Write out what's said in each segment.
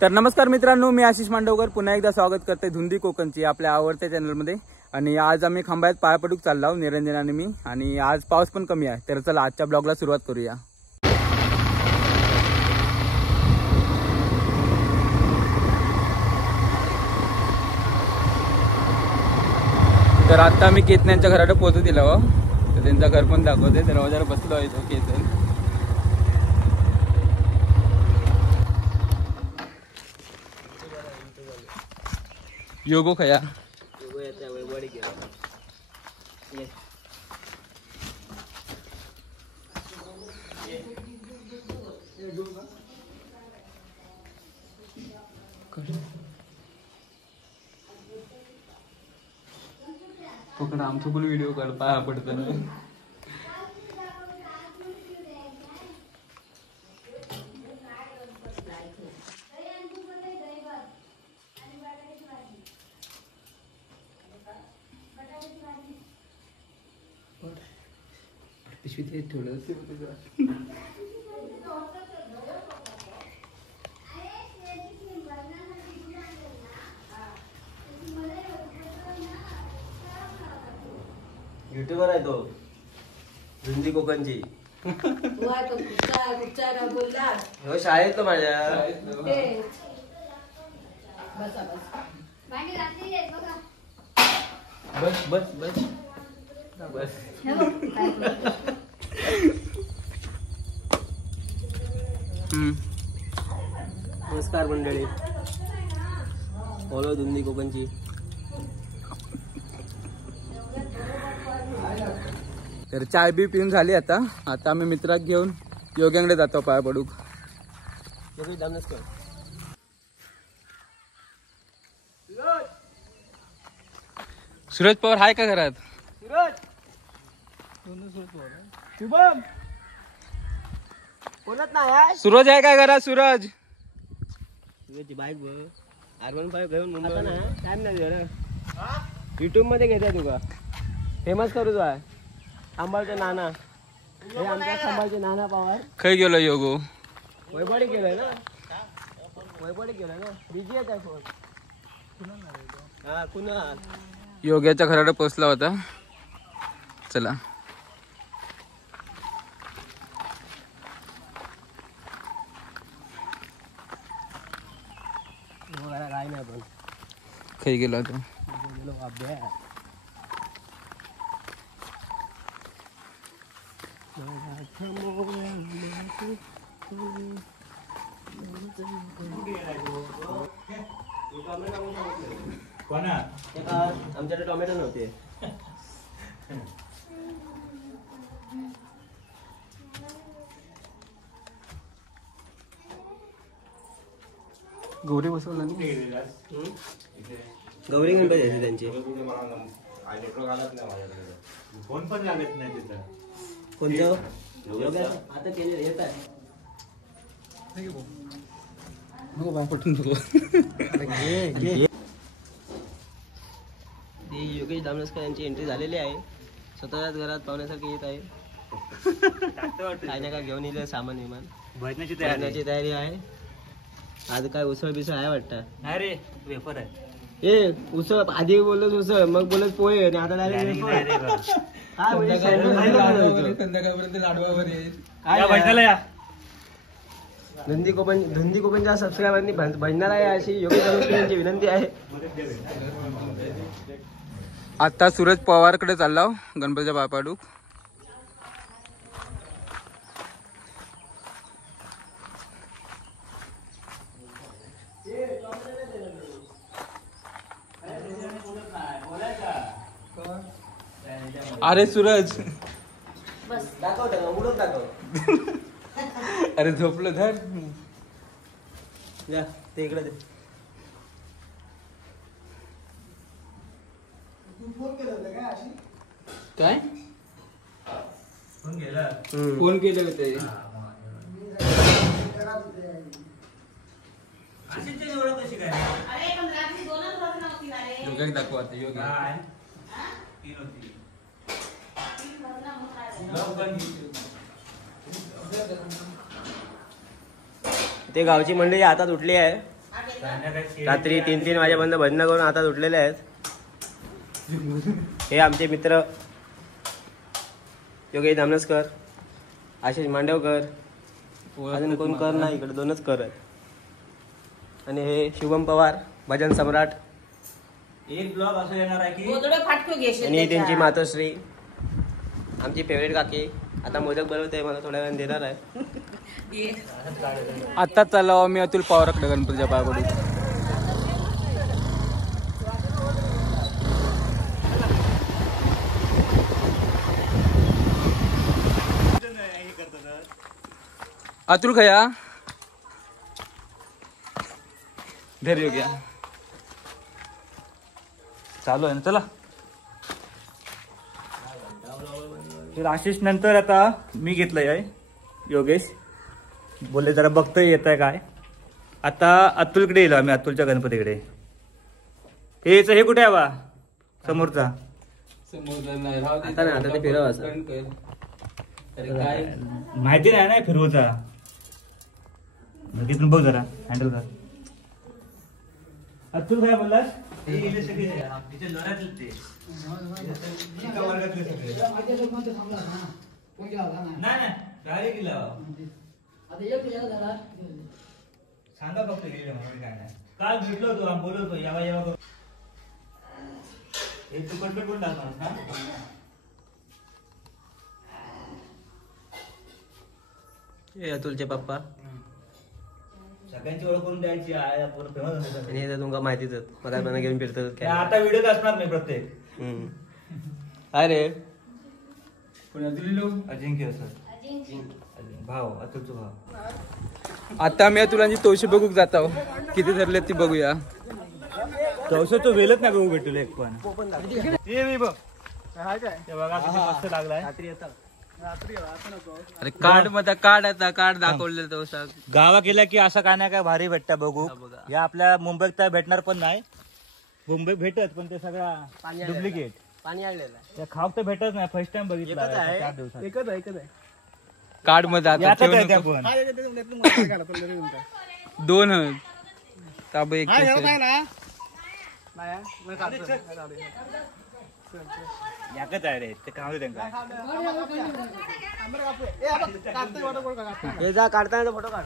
तर नमस्कार मित्रांनो, मी आशिष मांडवकर पुन्हा एकदा स्वागत करते धुंदी कोकणची आपल्या आवडत्या चॅनलमध्ये। आणि आज आम्ही खांबाळ्यात पाया पडूक चाललो निरंजन आणि मी, आणि आज पाऊस पण कमी आहे। तर चला आजच्या ब्लॉगला सुरुवात करूया। तर आता मी केतन्यांच्या घराकडे पोहोचू दिला हो, तर त्यांचं घर पण दाखवते। दरवाजावर बसलो आहे तो केतन। योगो खया योगो येते वैवाडी गेला ये पकड आमचं पण व्हिडिओ काढ पाया पडताना। पिशवीत ठेवलं युट्यूबर आहे तो धुंदी कोकणची। हो शाळेत तो माझ्या बस बस बस बस नमस्कार मंडळी, फॉलो धुंदी कोकणची। तर चाय बी पिऊन झाली आता आम्ही मित्रात घेऊन योग्यांकडे जातो पाया पडूक। सूरज पवार हाय का घरात? शुभम बोलत नाही सूरज आहे का घरात? सूरज सूरजची बाईक बघ R15 घेऊन मुंबईला ना टाइम नाही जरा युट्यूब मध्ये घेते तुका फेमस करू तो खांबाळचे नाना। हे आमच्या खांबाळचे नाना पवार खय गेलो योगो? वैभडी गेलोय ना, वैभडी गेलोय ना, बिझी आहे फोन। हा कुणाल योग्याच्या घराकडे पोहोचला होता। चला काय नाही पण खय गेलो होता गेलो अभ्यास आमच्याकडे टोमॅटो नव्हते। गौरी बसवला गौरी गणपती आहे त्यांची। फोन पण लागत नाही तिथं कोणतं आता केले येत आहे योगेश दामनसकर यांची एंट्री झालेली आहे। स्वतःच्याच घरात पाहुण्यासारखे येत आहे। काय ना काय घेऊन येईल सामान विमान भजनाची तयारी आहे। आज काय उसळ बिसळ आहे वाटतं? अरे वेफर आहे ए उसळ आधी बोलत उसळ मग बोलत पोहे आणि आता डायरेक्ट संध्याकाळपर्यंत लाडवावर येईल। धुंदी कोकणच्या सबस्क्रायबरनी भजणार आहे अशी योगेश दामनसकर यांची विनंती आहे। आता सूरज पवारकडे चालला गणपतीच्या पाया पडूक। अरे सूरज दाखव दाखव अरे झोपलं धर या ते इकडे दे। काय फोन केले होते? योग्य दाखवा आता योग्य ते गावची मंडळी हातात उठली आहे। रात्री 3-3 वाजेपर्यंत भजनं करून आता उठलेले आहेत. हे आमचे मित्र योगेश धामनसकर, आशिष मांडवकर, अजून कोण कर नाही, इकडे 2च कर आहेत. आणि हे शुभम पवार, भजन सम्राट. एक ब्लॉग असं येणार आहे की आणि त्यांची मातोश्री, आमची फेवरेट काकी. आता मोदक बनवते, मला थोड्या वेळाने देणार आहे. आत्ताच चाललो मी अतुल पवारकडे गणपतीच्या पायाकडून. अतुल खया धैर्य घ्या, चालू आहे ना. चला तर आशिष नंतर आता मी घेतलंय आहे. योगेश बोलले जरा बघतोय येत आहे काय. आता अतुलकडे येलो आम्ही, अतुलच्या गणपतीकडे. हे कुठे आहे बा समोरचा? आता ना, आता ते फिरव असं माहिती नाही ना फिरवचा. तिथून बघ जरा हँडल कर. अतुल काय बोललास? सांगा फक्त गेले म्हणून काय नाही. काल भेटलो होतो, बोलत होतो यावा यावा. एक तू कटकट कोण टाकणार ना? हे अतुलचे पप्पा. सगळ्यांची ओळख करून द्यायची आहे, फेमस. आणि हे तुमका माहितीच आहे, मला घेऊन फिरतात काय. आता व्हिडिओ असणार नाही प्रत्येक. अरे अजिंक्य सर, भाव अतुलचा भाव. आता मी तुलांची तवशी बघू जातो, किती धरले ती बघूया. तवस तो वेलच नाही बघू भेटलो एक पण. मस्त लागलाय. अरे कार्ड मध्ये कार्ड दाखवलेलं तवसा. गावा केला की असं काय नाही काय भारी भेटत बघू. या आपल्या मुंबईत काय भेटणार पण नाही. मुंबईत भेटत पण ते सगळा डुप्लिकेट. पाणी आलेलं त्या खाव तर भेटत नाही. फर्स्ट टाइम बघितलं. एकच आहे कार्ड मध्ये आता दोन ताब एक याकच आहे रे ते. काय हे जा काढताना फोटो काढ.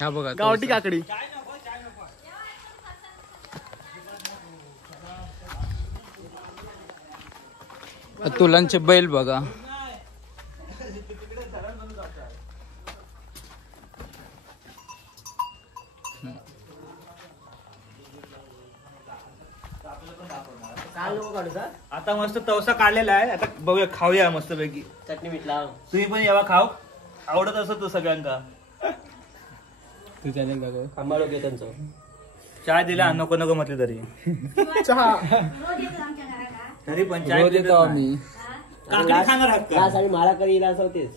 हा बघा गावठी काकडी. तुलांचे बैल बघा. आता मस्त तवसा काढलेला आहे. आता बघूया, खाऊया मस्त पैकी. चटणी मीठ लाव. तुम्ही पण यावा खाऊ. आवडत असत तो सगळ्यांका. सांभाळू घे त्यांचं. चहा दिला नको नको म्हटलं तरी. तरी पण चहा देतो आम्ही. काकडी खाणार हक्क. आणि माळा कधी इला होतेच.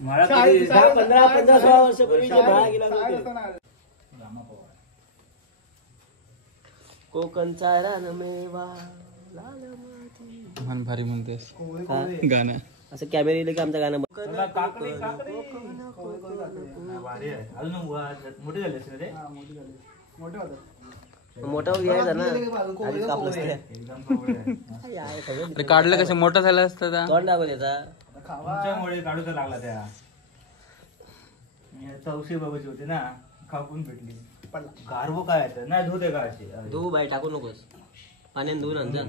मला 15-16 वर्षापूर्वी माळा गेला होते. कोकणचा रानमेवा मन भारी म्हणतेस गाणं. असं कॅमेरा येईल की आमचं गाणं मोठे झाले रे. मोठा घ्यायचा ना. काढलं कसं मोठं झालं असतं. तोंड दाखव त्याचा. तुमच्यामुळे काढूचा लागला त्या. चौशी बाबाची होती ना, खापून भेटली. गारवो काय नाही धुते का अशी. धुवू बाई, टाकू नकोस. पाण्यात धुवून आण जा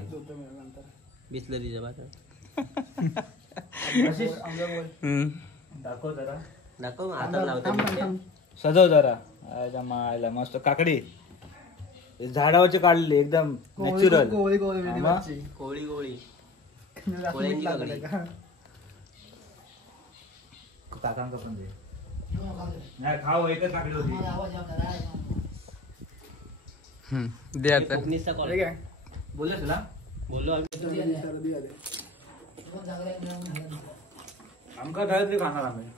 बिस्लरीच्या बाटल्या. दाखव जरा. दाखव आता लावतो. सजव जरा. मायला मस्त काकडी झाडावरची काढलेली एकदम नॅचरल. कोळी कोळी कोळ्यांची काकडी. काकांका पण दे. नाही खाऊ, एकच काकडी होती. दे आता. कोकणीचा कॉल बोलले तुला. बोललो आमका घरातली खाणार आम्ही.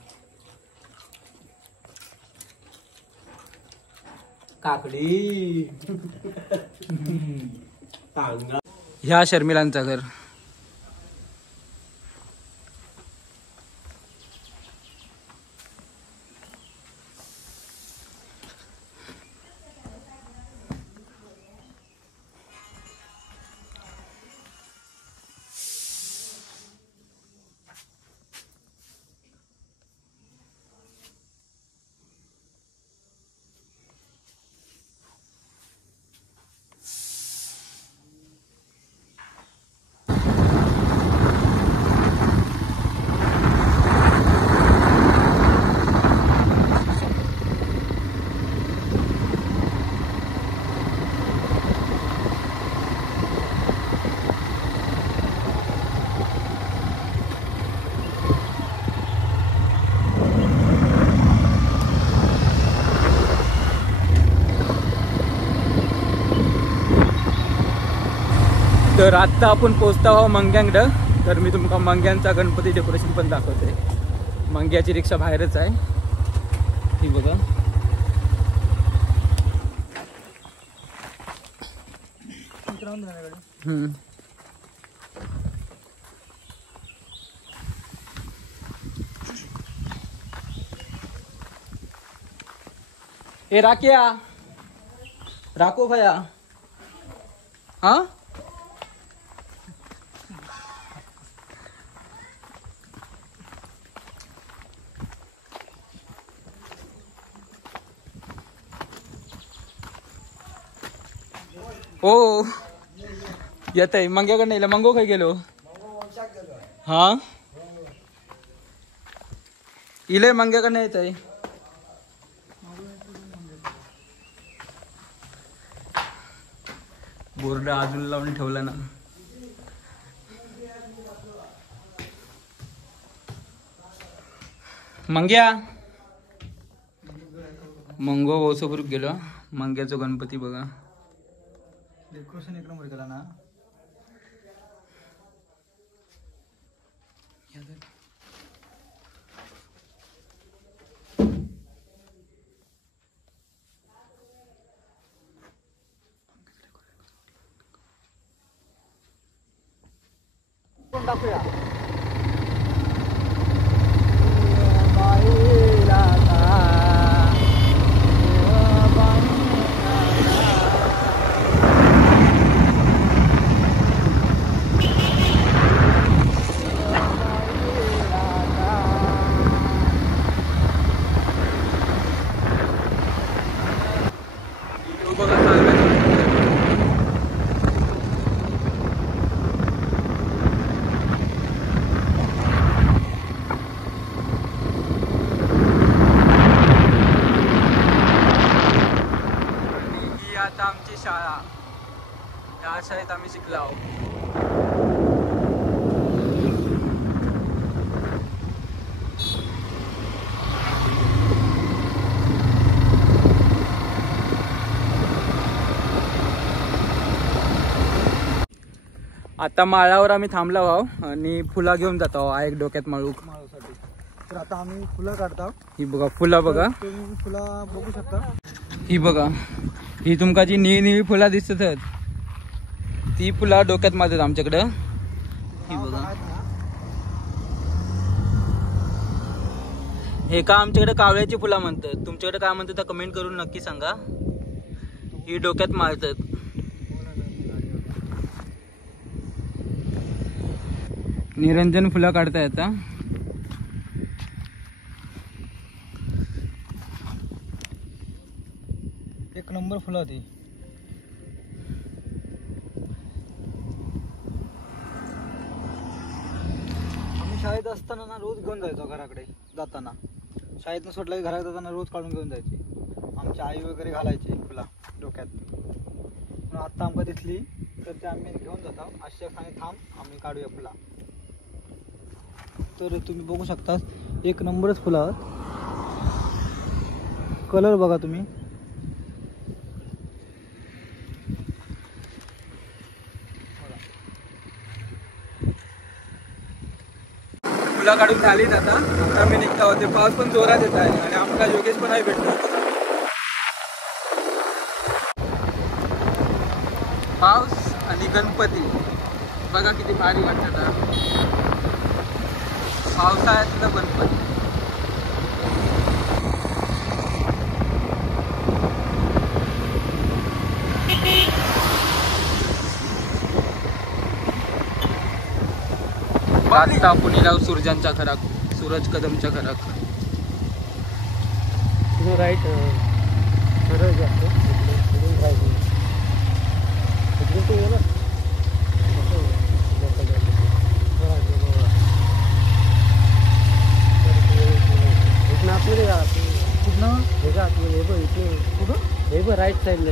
काकडी ह्या शर्मिलांचा घर. तर आत्ता आपण पोचता आहोत मंग्यांकडं. तर मी तुमका मंग्यांचा गणपती डेकोरेशन पण दाखवते. मंग्याची रिक्षा बाहेरच आहे ही बघा. ए राखिया राखो भया. हा हो येत आहे. मंग्याकडे नाही मंगो खाई गेलो. हा इले मंग्याकडे नाही येत आहे. बोर्ड अजून लावून ठेवला ना. मंग्या मंगो वसोपूर गेलो. मंग्याचा गणपती बघा. डेकोरेशन एक नंबर केला ना. टाकूया आमची शाळा. या शाळेत आम्ही शिकलो आहोत. आता माळावर आम्ही थांबलो आहोत आणि फुला घेऊन जातो आहोत. एक डोक्यात माळूक माळूसाठी. तर आता आम्ही फुलं काढतो. ही बघा फुला बघा. तुम्ही फुला बघू शकता. ही बघा ही तुमका जी निळी निळी फुला दिसत आहेत ती फुला डोक्यात मारतात आमच्याकडं. ही बघा हे का आमच्याकडे कावळ्याची फुला म्हणतात. तुमच्याकडे काय म्हणतात कमेंट करून नक्की सांगा. ही डोक्यात मारतात. निरंजन फुला काढता येतात. एक नंबर फुला ती. आम्ही शाळेत असताना ना रोज घेऊन जायचो घराकडे जाताना. शाळेतनं सोडलं की घरात जाताना रोज काढून घेऊन जायची. आमची आई वगैरे घालायची फुला डोक्यात. पण आता आमका दिसली तर ते आम्ही घेऊन जातो. अशा खाणे थांब आम्ही काढूया फुला. तर तुम्ही बघू शकता एक नंबरच फुला. कलर बघा तुम्ही. फुला काढून झालीत. आता आम्ही निघता होते. पाऊस पण जोरात येत आहे आणि आमचा योगेश पण आहे भेटतो. पाऊस आणि गणपती बघा किती भारी वाटतं. पावसाळ्यातलं गणपती. आता आपण निघालो सूरजांच्या घरात, सूरज कदमच्या घरात. राईट राईट साईडला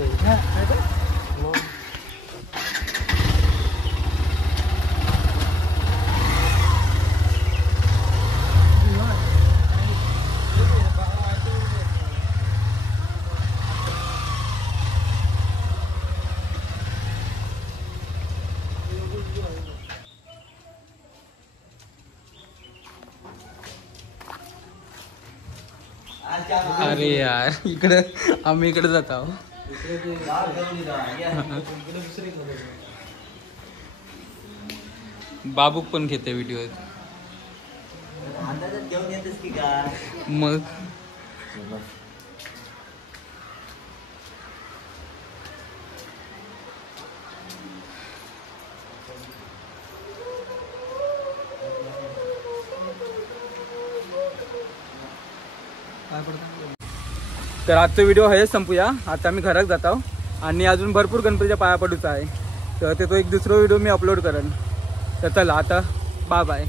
अरे यार इकडे आम्ही इकडे जात आहोत. बाबू पण घेते व्हिडिओ. घेऊन येतेस की काय मग तर आजचा व्हिडिओ हे संपूया. आता मी घरात जात आहो आणि अजून भरपूर गणपतीच्या पाया पडूचा आहे. तर ते तो एक दुसरा व्हिडिओ मी अपलोड करेन. तर चला आता बाय बाय.